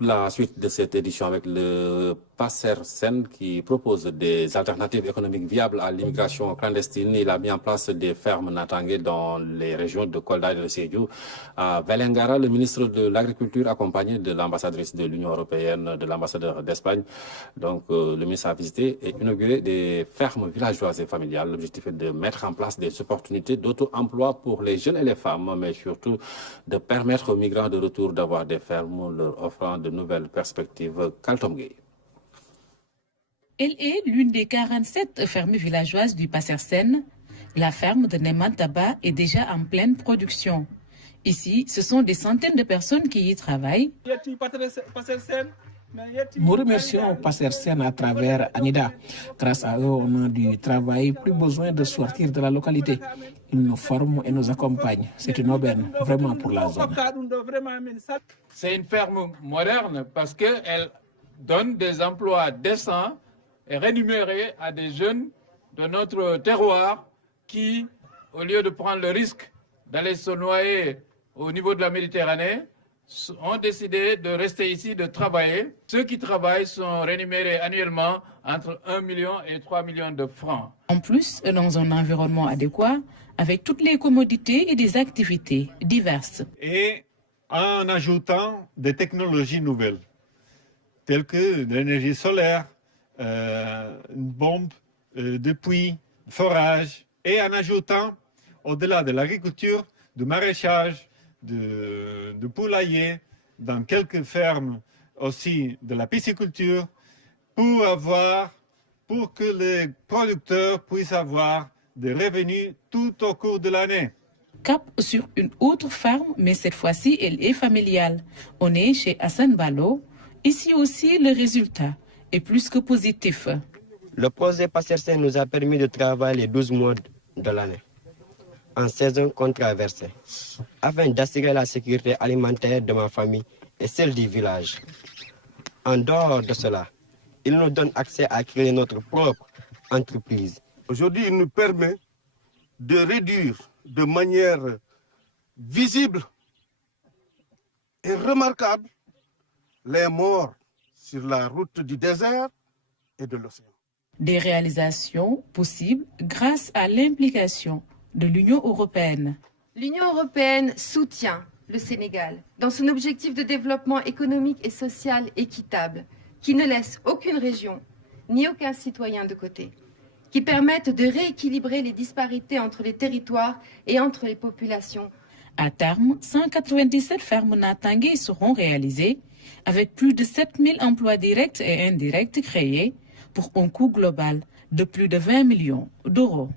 La suite de cette édition avec le PASERSEN qui propose des alternatives économiques viables à l'immigration clandestine. Il a mis en place des fermes natangé dans les régions de Kolda et de Sédhiou. À Vélingara, le ministre de l'Agriculture accompagné de l'ambassadrice de l'Union européenne, de l'ambassadeur d'Espagne. Donc le ministre a visité et inauguré des fermes villageoises et familiales. L'objectif est de mettre en place des opportunités d'auto-emploi pour les jeunes et les femmes, mais surtout de permettre aux migrants de retour d'avoir des fermes, leur offrant de nouvelles perspectives. Kaltom Gueye. Elle est l'une des 47 fermes villageoises du PASERSEN. La ferme de Nemantaba est déjà en pleine production. Ici, ce sont des centaines de personnes qui y travaillent. Nous remercions PASERSEN à travers Anida. Grâce à eux, on a du travail, plus besoin de sortir de la localité. Ils nous forment et nous accompagnent. C'est une aubaine, vraiment, pour la zone. C'est une ferme moderne parce qu'elle donne des emplois décents et rémunérés à des jeunes de notre terroir qui, au lieu de prendre le risque d'aller se noyer au niveau de la Méditerranée, ont décidé de rester ici, de travailler. Ceux qui travaillent sont rémunérés annuellement entre 1 million et 3 millions de francs. En plus, dans un environnement adéquat, avec toutes les commodités et des activités diverses. Et en ajoutant des technologies nouvelles, telles que l'énergie solaire, une bombe de puits, forage, et en ajoutant, au-delà de l'agriculture, du maraîchage, de poulailler, dans quelques fermes aussi de la pisciculture, pour que les producteurs puissent avoir des revenus tout au cours de l'année. Cap sur une autre ferme, mais cette fois-ci, elle est familiale. On est chez Hassan Balo. Ici aussi, le résultat est plus que positif. Le projet PASERSEN nous a permis de travailler les 12 mois de l'année, en saison qu'on traversait, afin d'assurer la sécurité alimentaire de ma famille et celle du village. En dehors de cela, il nous donne accès à créer notre propre entreprise. Aujourd'hui, il nous permet de réduire de manière visible et remarquable les morts sur la route du désert et de l'océan. Des réalisations possibles grâce à l'implication de l'Union européenne. L'Union européenne soutient le Sénégal dans son objectif de développement économique et social équitable, qui ne laisse aucune région ni aucun citoyen de côté, qui permettent de rééquilibrer les disparités entre les territoires et entre les populations. À terme, 197 fermes natangé seront réalisées, avec plus de 7000 emplois directs et indirects créés, pour un coût global de plus de 20 millions d'euros.